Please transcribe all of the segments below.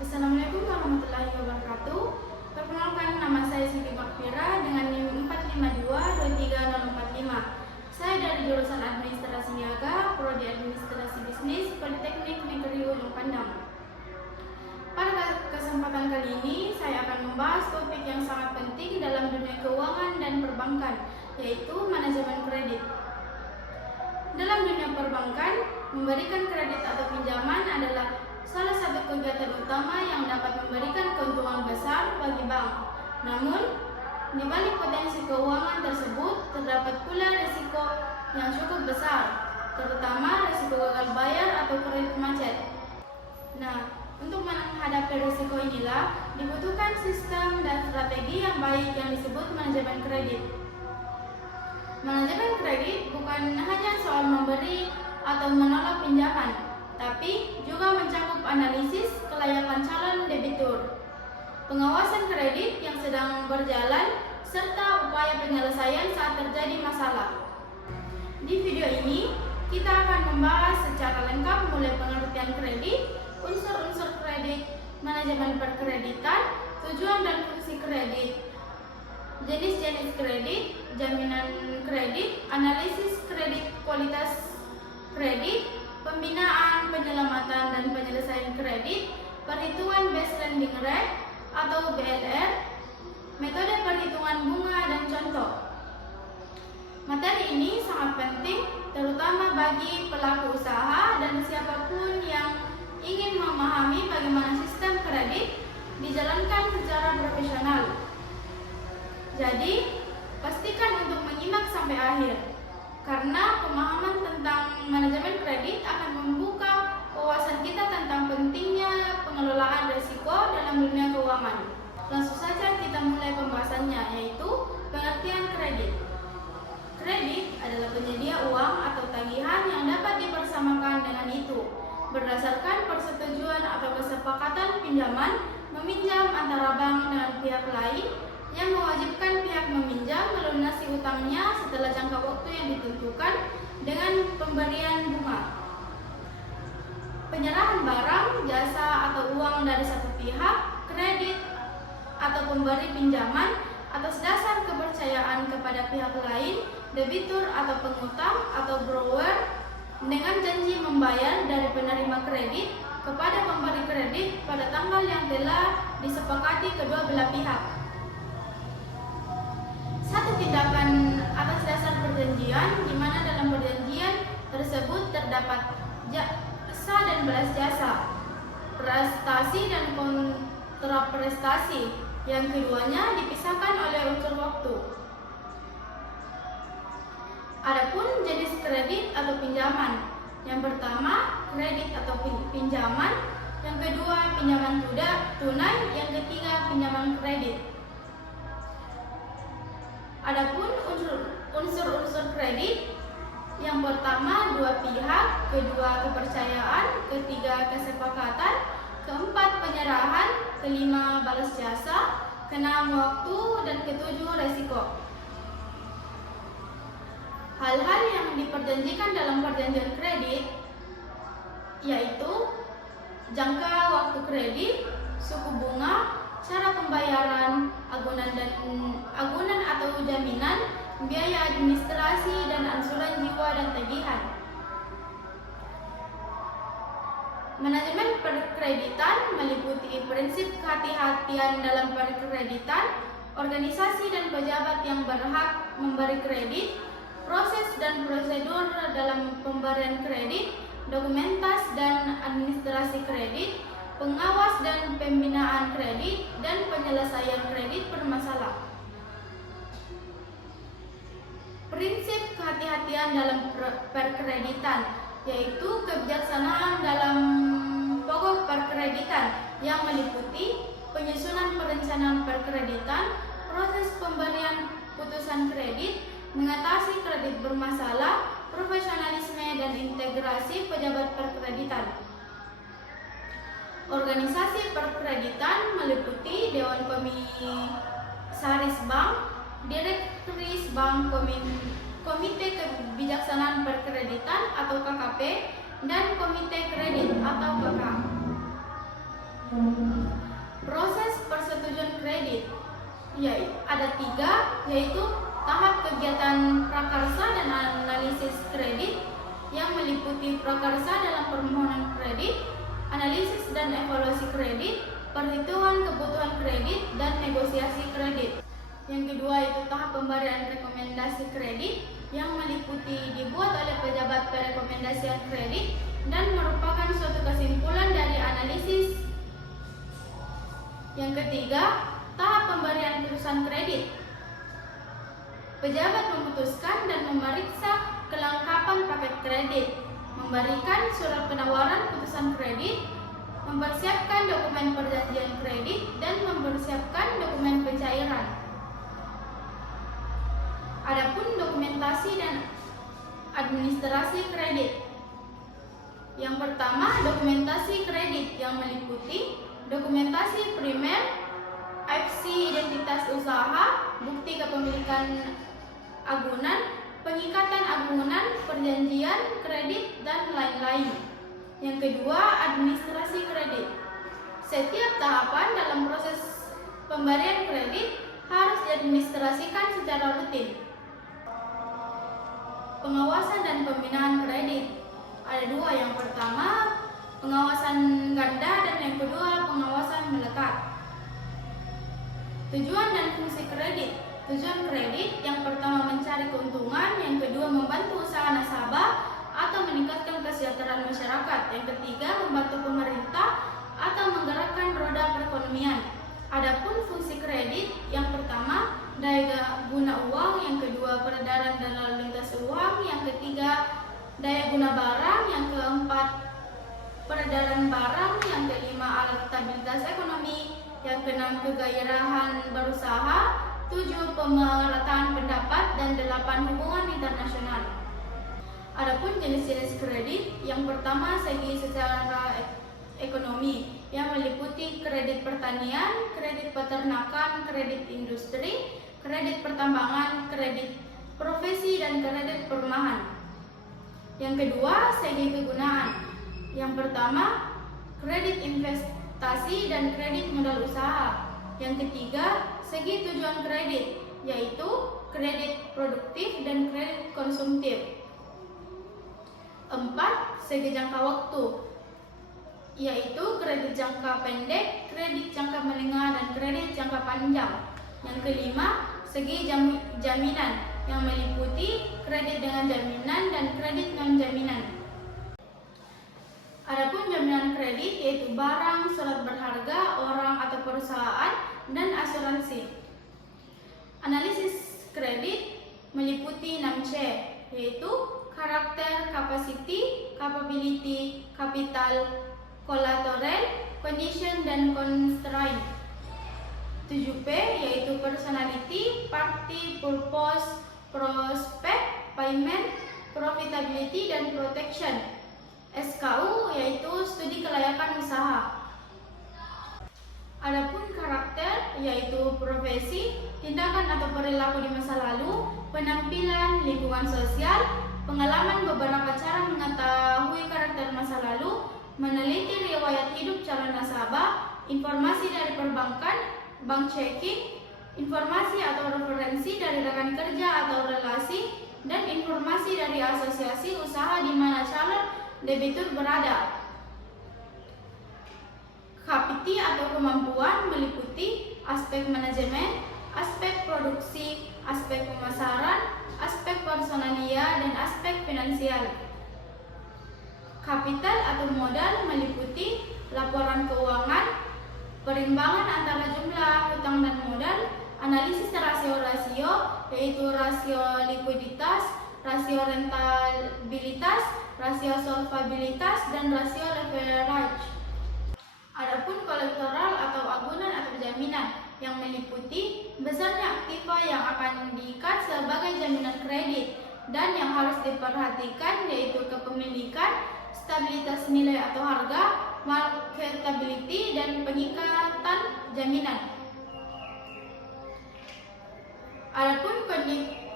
Assalamualaikum warahmatullahi wabarakatuh. Perkenalkan, nama saya Siti Makfira dengan NIM 452230045. Saya dari jurusan Administrasi Niaga, Prodi Administrasi Bisnis, Politeknik Negeri Ujung Pandang. Pada kesempatan kali ini, saya akan membahas topik yang sangat penting dalam dunia keuangan dan perbankan, yaitu manajemen kredit. Dalam dunia perbankan, memberikan kredit atau pinjaman adalah salah satu kegiatan utama yang dapat memberikan keuntungan besar bagi bank. Namun, di balik potensi keuangan tersebut terdapat pula risiko yang cukup besar, terutama risiko gagal bayar atau kredit macet. Nah, untuk menghadapi risiko inilah dibutuhkan sistem dan strategi yang baik yang disebut manajemen kredit. Manajemen kredit bukan hanya soal memberi atau menolak pinjaman, tapi juga mencakup analisis kelayakan calon debitur, pengawasan kredit yang sedang berjalan, serta upaya penyelesaian saat terjadi masalah. Di video ini, kita akan membahas secara lengkap mulai pengertian kredit, unsur-unsur kredit, manajemen perkreditan, tujuan dan fungsi kredit, jenis-jenis kredit, jaminan kredit, analisis kredit, kualitas kredit, pembinaan, penyelamatan dan penyelesaian kredit, perhitungan base lending rate atau BLR, metode perhitungan bunga dan contoh. Materi ini sangat penting terutama bagi pelaku usaha dan siapapun yang ingin memahami bagaimana sistem kredit dijalankan secara profesional. Jadi, pastikan untuk menyimak sampai akhir, karena pemahaman tentang manajemen kredit akan membuka wawasan kita tentang pentingnya pengelolaan risiko dalam dunia keuangan. Langsung saja kita mulai pembahasannya, yaitu pengertian kredit. Kredit adalah penyedia uang atau tagihan yang dapat dipersamakan dengan itu, berdasarkan persetujuan atau kesepakatan pinjaman meminjam antara bank dengan pihak lain yang mewajibkan pihak meminjam melunasi utangnya setelah jangka waktu yang ditentukan dengan pemberian bunga. Penyerahan barang, jasa atau uang dari satu pihak, kredit atau pemberi pinjaman atas dasar kepercayaan kepada pihak lain, debitur atau pengutang atau borrower, dengan janji membayar dari penerima kredit kepada pemberi kredit pada tanggal yang telah disepakati kedua belah pihak. Satu tindakan atas dasar perjanjian, di mana dalam perjanjian tersebut terdapat jasa dan balas jasa, prestasi dan kontraprestasi, yang keduanya dipisahkan oleh unsur waktu. Adapun jenis kredit atau pinjaman, yang pertama kredit atau pinjaman, yang kedua pinjaman tunai, yang ketiga pinjaman kredit. Adapun unsur-unsur kredit, yang pertama dua pihak, kedua kepercayaan, ketiga kesepakatan, keempat penyerahan, kelima balas jasa, keenam waktu, dan ketujuh resiko. Hal-hal yang diperjanjikan dalam perjanjian kredit yaitu jangka waktu kredit, suku bunga, cara pembayaran, agunan atau jaminan, biaya administrasi dan angsuran jiwa dan tagihan. Manajemen perkreditan meliputi prinsip kehati-hatian dalam perkreditan, organisasi dan pejabat yang berhak memberi kredit, proses dan prosedur dalam pemberian kredit, dokumentasi dan administrasi kredit, pengawas dan pembinaan kredit, dan penyelesaian kredit bermasalah. Prinsip kehati-hatian dalam perkreditan yaitu kebijaksanaan dalam pokok perkreditan yang meliputi penyusunan perencanaan perkreditan, proses pemberian putusan kredit, mengatasi kredit bermasalah, profesionalisme dan integrasi pejabat perkreditan. Organisasi perkreditan meliputi Dewan Komisaris Bank, Direktoris Bank, Komite Kebijaksanaan Perkreditan atau KKP, dan Komite Kredit atau KK. ada 3, yaitu tahap kegiatan prakarsa dan analisis kredit yang meliputi prakarsa dalam permohonan kredit, analisis dan evaluasi kredit, perhitungan kebutuhan kredit, dan negosiasi kredit. Yang kedua itu tahap pemberian rekomendasi kredit yang meliputi dibuat oleh pejabat perekomendasian kredit dan merupakan suatu kesimpulan dari analisis. Yang ketiga, tahap pemberian putusan kredit. Pejabat memutuskan dan memeriksa kelengkapan paket kredit, memberikan surat penawaran putusan kredit, mempersiapkan dokumen perjanjian kredit, dan mempersiapkan dokumen pencairan. Adapun dokumentasi dan administrasi kredit. Yang pertama, dokumentasi kredit yang meliputi dokumentasi primer, FC identitas usaha, bukti kepemilikan agunan, pengikatan agunan, perjanjian kredit, dan lain-lain. Yang kedua, administrasi kredit. Setiap tahapan dalam proses pemberian kredit harus diadministrasikan secara rutin. Pengawasan dan pembinaan kredit. Ada 2, yang pertama pengawasan ganda dan yang kedua pengawasan melekat. Tujuan dan fungsi kredit. Tujuan kredit yang pertama mencari keuntungan, yang kedua membantu usaha nasabah atau meningkatkan kesejahteraan masyarakat, yang ketiga membantu pemerintah atau menggerakkan roda perekonomian. Adapun fungsi kredit, yang pertama daya guna uang, yang kedua peredaran dan lalu lintas uang, yang ketiga daya guna barang, yang keempat peredaran barang, yang kelima elektabilitas ekonomi, yang keenam kegairahan berusaha, 7 pemerataan pendapat, dan 8 hubungan internasional. Adapun jenis-jenis kredit, yang pertama segi secara ekonomi yang meliputi kredit pertanian, kredit peternakan, kredit industri, kredit pertambangan, kredit profesi, dan kredit perumahan. Yang kedua, segi kegunaan. Yang pertama, kredit investasi dan kredit modal usaha. Yang ketiga, segi tujuan kredit, yaitu kredit produktif dan kredit konsumtif. 4, segi jangka waktu, yaitu kredit jangka pendek, kredit jangka menengah, dan kredit jangka panjang. Yang kelima, segi jaminan yang meliputi kredit dengan jaminan dan kredit non-jaminan. Adapun jaminan kredit yaitu barang, surat berharga, orang atau perusahaan, dan asuransi. Analisis kredit meliputi 6C, yaitu karakter, capacity, capability, capital, collateral, condition, dan constraint. 7P yaitu personality, party, purpose, prospect, payment, profitability, dan protection. SKU yaitu studi kelayakan usaha. Adapun karakter yaitu profesi, tindakan atau perilaku di masa lalu, penampilan, lingkungan sosial, pengalaman beberapa cara mengetahui karakter masa lalu, meneliti riwayat hidup calon nasabah, informasi dari perbankan, bank checking, informasi atau referensi dari rekan kerja atau relasi, dan informasi dari asosiasi usaha di mana calon debitur berada. Kapiti atau kemampuan meliputi aspek manajemen, aspek produksi, aspek pemasaran, aspek personalia, dan aspek finansial. Kapital atau modal meliputi laporan keuangan, perimbangan antara jumlah hutang dan modal, analisis rasio-rasio yaitu rasio likuiditas, rasio rentabilitas, rasio solvabilitas, dan rasio leverage. Adapun kolateral atau agunan atau jaminan yang meliputi besarnya aktiva yang akan diikat sebagai jaminan kredit dan yang harus diperhatikan yaitu kepemilikan, stabilitas nilai atau harga, marketability, dan pengikatan jaminan. Adapun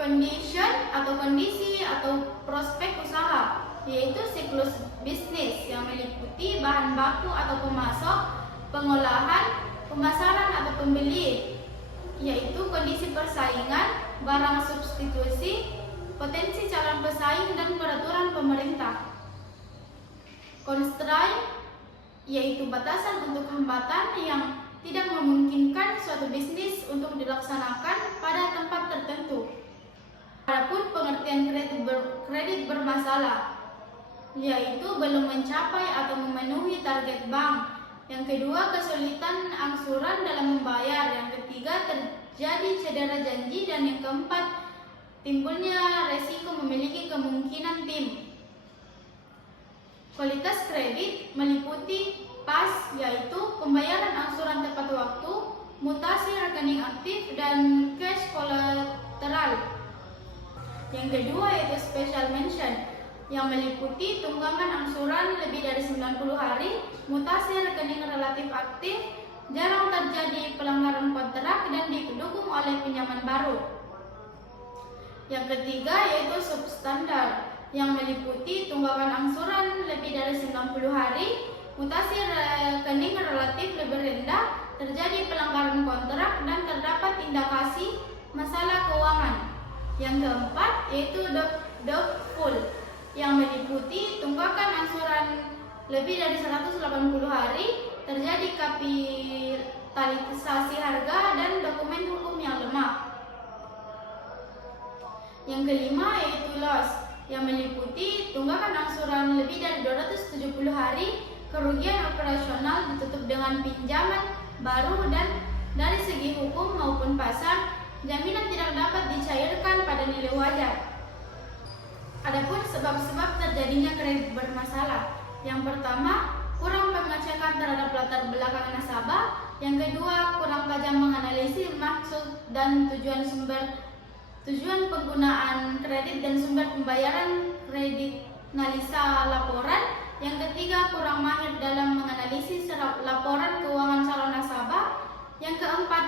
condition atau kondisi atau prospek usaha yaitu siklus bisnis yang meliputi bahan baku atau pemasok, pengolahan, pemasaran atau pembeli, yaitu kondisi persaingan, barang substitusi, potensi calon pesaing, dan peraturan pemerintah. Constraint, yaitu batasan untuk hambatan yang tidak memungkinkan suatu bisnis untuk dilaksanakan pada tempat tertentu. Adapun pengertian kredit bermasalah, yaitu belum mencapai atau memenuhi target bank. Yang kedua, kesulitan angsuran dalam membayar. Yang ketiga, terjadi cedera janji. Dan yang keempat, timbulnya resiko memiliki kemungkinan tim. Kualitas kredit meliputi PAS, yaitu pembayaran angsuran tepat waktu, mutasi rekening aktif, dan cash collateral. Yang kedua yaitu special mention, yang meliputi tunggangan angsuran lebih dari 90 hari, mutasi rekening relatif aktif, jarang terjadi pelanggaran kontrak, dan didukung oleh pinjaman baru. Yang ketiga yaitu substandar, yang meliputi tunggakan angsuran lebih dari 90 hari, mutasi rekening relatif lebih rendah, terjadi pelanggaran kontrak, dan terdapat indikasi masalah keuangan. Yang keempat yaitu doubtful, yang meliputi tunggakan angsuran lebih dari 180 hari, terjadi kapitalisasi harga, dan dokumen hukum yang lemah. Yang kelima yaitu loss, yang meliputi tunggakan angsuran lebih dari 270 hari, kerugian operasional ditutup dengan pinjaman baru, dan dari segi hukum maupun pasar, jaminan tidak dapat dicairkan pada nilai wajar. Adapun sebab-sebab terjadinya kredit bermasalah. Yang pertama, kurang pengecekan terhadap latar belakang nasabah. Yang kedua, kurang tajam menganalisis maksud dan tujuan penggunaan kredit dan sumber pembayaran kredit analisa laporan. Yang ketiga, kurang mahir dalam menganalisis laporan keuangan calon nasabah. Yang keempat,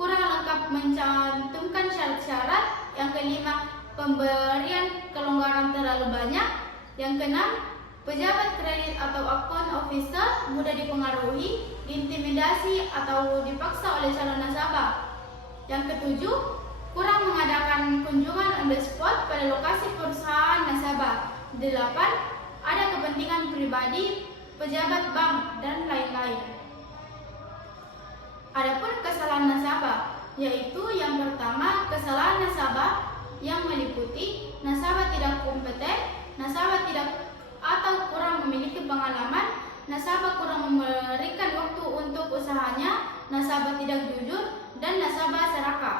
kurang lengkap mencantumkan syarat-syarat. Yang kelima, pemberian kelonggaran terlalu banyak. Yang keenam, pejabat kredit atau account officer mudah dipengaruhi, diintimidasi, atau dipaksa oleh calon nasabah. Yang ketujuh, kurang mengadakan kunjungan on the spot pada lokasi perusahaan nasabah. 8. Ada kepentingan pribadi, pejabat bank, dan lain-lain. Adapun kesalahan nasabah, yaitu yang pertama, kesalahan nasabah yang meliputi nasabah tidak kompeten, nasabah tidak atau kurang memiliki pengalaman, nasabah kurang memberikan waktu untuk usahanya, nasabah tidak jujur, dan nasabah serakah.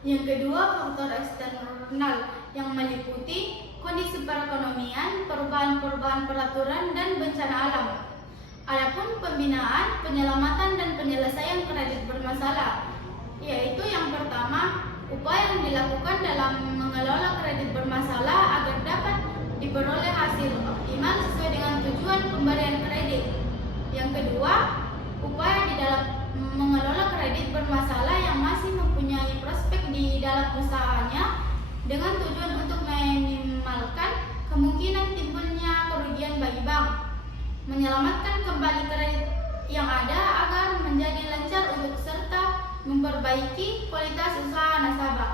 Yang kedua, faktor eksternal yang meliputi kondisi perekonomian, perubahan-perubahan peraturan, dan bencana alam. Adapun pembinaan, penyelamatan, dan penyelesaian kredit bermasalah, yaitu yang pertama, upaya yang dilakukan dalam mengelola kredit bermasalah agar dapat diperoleh hasil optimal sesuai dengan tujuan pemberian kredit. Yang kedua, upaya di dalam mengelola kredit bermasalah yang masih mempunyai prospek di dalam usahanya dengan tujuan untuk meminimalkan kemungkinan timbulnya kerugian bagi bank, menyelamatkan kembali kredit yang ada agar menjadi lancar untuk serta memperbaiki kualitas usaha nasabah.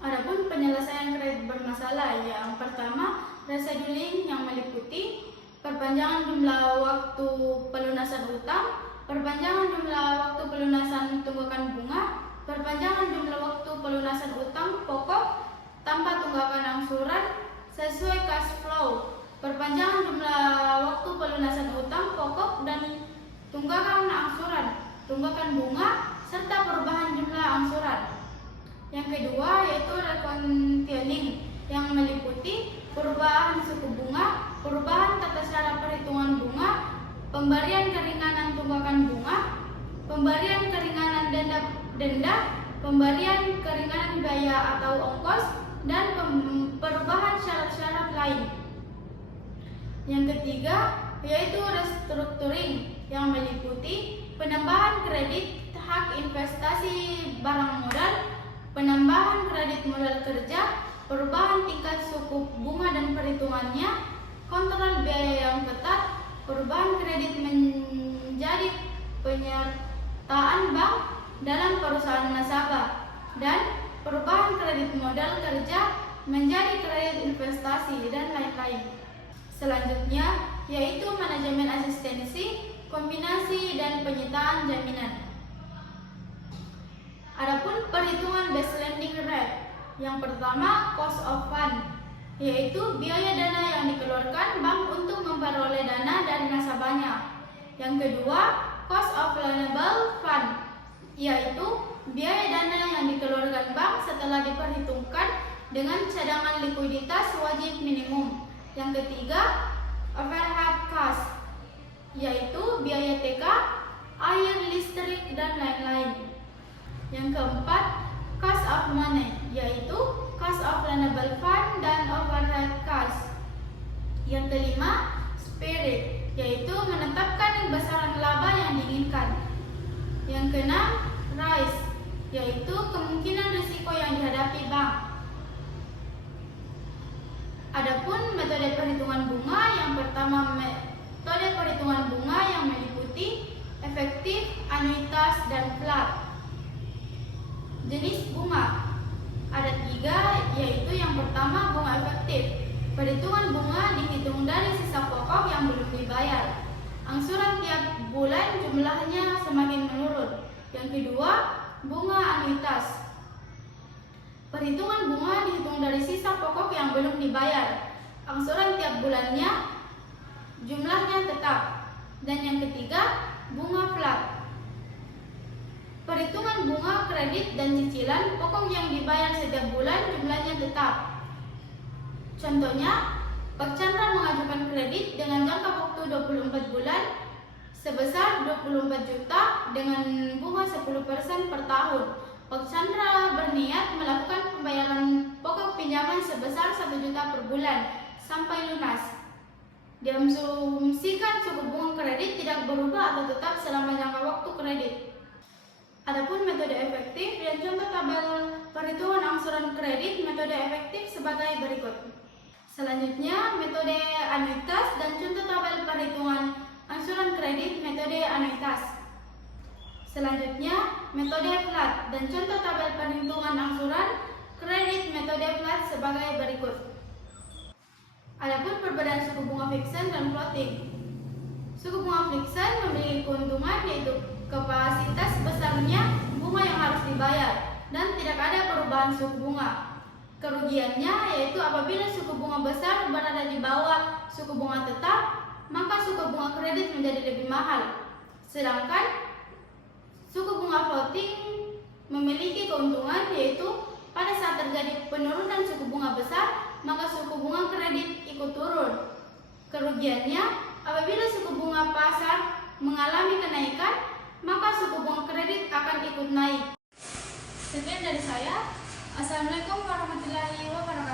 Adapun penyelesaian kredit bermasalah, yang pertama, rescheduling yang meliputi perpanjangan jumlah waktu pelunasan utang, perpanjangan jumlah waktu pelunasan tunggakan bunga, perpanjangan jumlah waktu pelunasan utang pokok tanpa tunggakan angsuran sesuai cash flow, perpanjangan jumlah waktu pelunasan utang pokok dan tunggakan angsuran, tunggakan bunga, serta perubahan jumlah angsuran. Yang kedua yaitu reconciling yang meliputi perubahan suku bunga, perubahan tata cara perhitungan bunga, pemberian keringanan tunggakan bunga, pemberian keringanan denda, pemberian keringanan biaya atau ongkos, dan perubahan syarat-syarat lain. Yang ketiga yaitu restructuring yang meliputi penambahan kredit hak investasi barang modal, penambahan kredit modal kerja, perubahan tingkat suku bunga dan perhitungannya, kontrol biaya yang ketat, perubahan kredit menjadi penyertaan bank, dalam perusahaan nasabah, dan perubahan kredit modal kerja menjadi kredit investasi, dan lain-lain. Selanjutnya yaitu manajemen asistensi, kombinasi, dan penyitaan jaminan. Adapun perhitungan base lending rate, yang pertama cost of fund, yaitu biaya dana yang dikeluarkan bank untuk memperoleh dana dari nasabahnya. Yang kedua, cost of loanable fund, yaitu biaya dana yang dikeluarkan bank setelah diperhitungkan dengan cadangan likuiditas wajib minimum. Yang ketiga, overhead cost, yaitu biaya TK, air, listrik, dan lain-lain. Yang keempat, cost of money, yaitu cost of loanable fund dan overhead cost. Yang kelima, spirit, yaitu menetapkan besaran laba yang diinginkan. Yang keenam, risk, yaitu kemungkinan risiko yang dihadapi bank. Adapun metode perhitungan bunga, yang pertama metode perhitungan bunga yang meliputi efektif, anuitas, dan flat. Jenis bunga ada 3, yaitu yang pertama bunga efektif. Perhitungan bunga dihitung dari sisa pokok yang belum dibayar. Angsuran tiap bulan jumlahnya semakin menurun. Yang kedua, bunga anuitas. Perhitungan bunga dihitung dari sisa pokok yang belum dibayar. Angsuran tiap bulannya jumlahnya tetap. Dan yang ketiga, bunga flat. Perhitungan bunga kredit dan cicilan pokok yang dibayar setiap bulan jumlahnya tetap. Contohnya, Bank Chandra mengajukan kredit dengan jangka waktu 24 bulan sebesar 24 juta dengan bunga 10% per tahun. Bank Chandra berniat melakukan pembayaran pokok pinjaman sebesar 1 juta per bulan sampai lunas. Diasumsikan suku bunga kredit tidak berubah atau tetap selama jangka waktu kredit. Adapun metode efektif dan contoh tabel perhitungan angsuran kredit metode efektif sebagai berikut. Selanjutnya, metode anuitas dan contoh tabel perhitungan angsuran kredit metode anuitas. Selanjutnya, metode flat dan contoh tabel perhitungan angsuran kredit metode flat sebagai berikut. Adapun perbedaan suku bunga fixed dan floating. Suku bunga fixed memiliki keuntungan yaitu kapasitas besarnya bunga yang harus dibayar dan tidak ada perubahan suku bunga. Kerugiannya yaitu apabila suku bunga besar berada di bawah suku bunga tetap, maka suku bunga kredit menjadi lebih mahal. Sedangkan suku bunga floating memiliki keuntungan yaitu pada saat terjadi penurunan suku bunga besar, maka suku bunga kredit ikut turun. Kerugiannya, apabila suku bunga pasar mengalami kenaikan, maka suku bunga kredit akan ikut naik. Sekian dari saya. Assalamualaikum warahmatullahi wabarakatuh.